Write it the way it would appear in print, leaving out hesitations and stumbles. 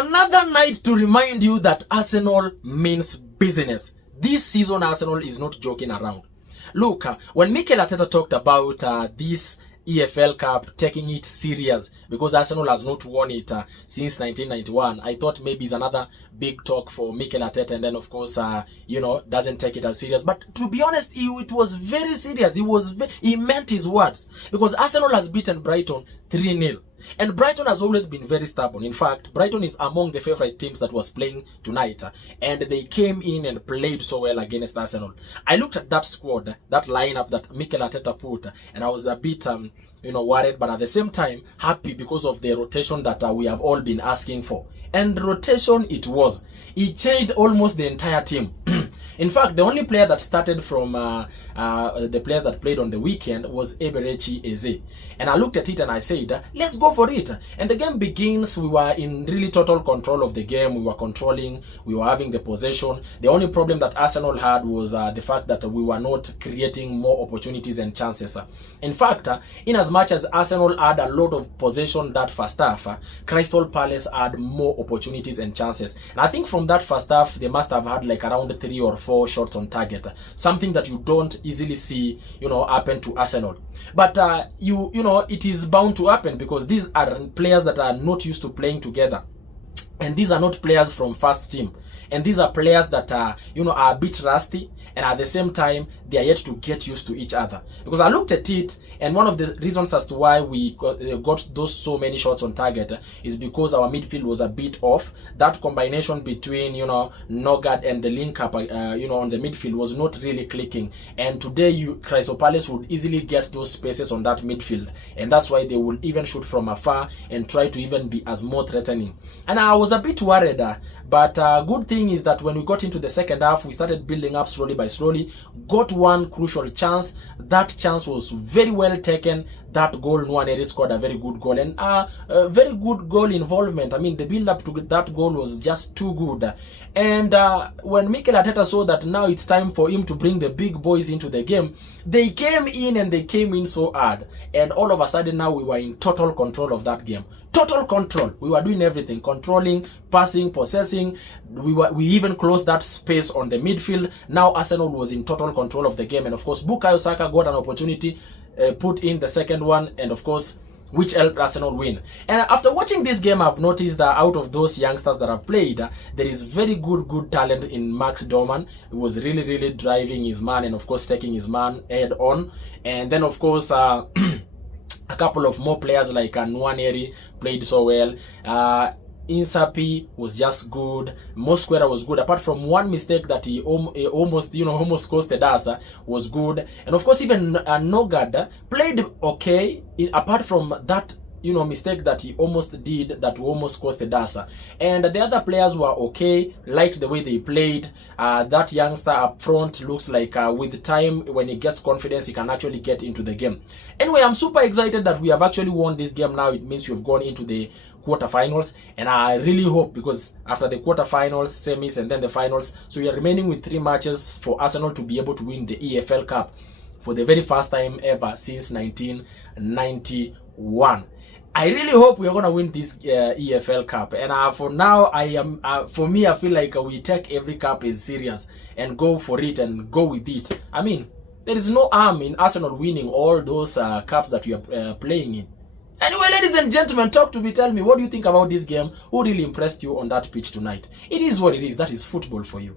Another night to remind you that Arsenal means business. This season, Arsenal is not joking around. Look, when Mikel Arteta talked about this EFL Cup, taking it serious because Arsenal has not won it since 1991. I thought maybe it's another big talk for Mikel Arteta, and then of course, doesn't take it as serious. But to be honest, it was very serious. He meant his words, because Arsenal has beaten Brighton 3-0. And Brighton has always been very stubborn. In fact, Brighton is among the favorite teams that was playing tonight. And they came in and played so well against Arsenal. I looked at that squad, that lineup that Mikel Arteta put, and I was a bit, worried, but at the same time, happy because of the rotation that we have all been asking for. And rotation it was. It changed almost the entire team. In fact, the only player that started from the players that played on the weekend was Eberechi Eze. And I looked at it and I said, let's go for it. And the game begins. We were in really total control of the game. We were controlling. We were having the possession. The only problem that Arsenal had was the fact that we were not creating more opportunities and chances. In fact, in as much as Arsenal had a lot of possession that first half, Crystal Palace had more opportunities and chances. And I think from that first half, they must have had like around 3 or 4 shots on target, something that you don't easily see happen to Arsenal. But it is bound to happen because these are players that are not used to playing together, and these are not players from first team, and these are players that are a bit rusty, and at the same time they are yet to get used to each other. Because I looked at it, and one of the reasons as to why we got those so many shots on target is because our midfield was a bit off. That combination between Nogard and the link up on the midfield was not really clicking, and today Crystal Palace would easily get those spaces on that midfield, and that's why they will even shoot from afar and try to even be as more threatening. And I was a bit worried, but good thing is that when we got into the second half, we started building up slowly by slowly, got one crucial chance. That chance was very well taken. That goal, Nwaneri scored a very good goal, and a very good goal involvement. I mean, the build up to that goal was just too good. And when Mikel Arteta saw that now it's time for him to bring the big boys into the game, they came in, and they came in so hard. And all of a sudden now we were in total control of that game. Total control. We were doing everything, controlling, passing, possessing. We even closed that space on the midfield. Now Arsenal was in total control of the game, and of course Bukayo Saka got an opportunity, put in the second one, and of course which helped Arsenal win. And after watching this game, I've noticed that out of those youngsters that have played, there is very good talent in Max Dorman. He was really driving his man, and of course taking his man head on. And then of course a couple of more players like Nwaneri played so well. Insapi was just good. Mosquera was good. Apart from one mistake that he almost costed us, was good. And of course even Nogard played okay. Apart from that mistake that he almost did, that almost costed us. And the other players were okay, liked the way they played. That youngster up front looks like with time, when he gets confidence, he can actually get into the game. Anyway, I'm super excited that we have actually won this game. Now it means we've gone into the quarterfinals, and I really hope, because after the quarterfinals, semis, and then the finals, so we are remaining with 3 matches for Arsenal to be able to win the EFL Cup for the very first time ever since 1991. I really hope we are going to win this EFL Cup. And for now, for me, I feel like we take every cup as serious and go for it and go with it. I mean, there is no harm in Arsenal winning all those cups that we are playing in. Anyway, ladies and gentlemen, talk to me. Tell me, what do you think about this game? Who really impressed you on that pitch tonight? It is what it is. That is football for you.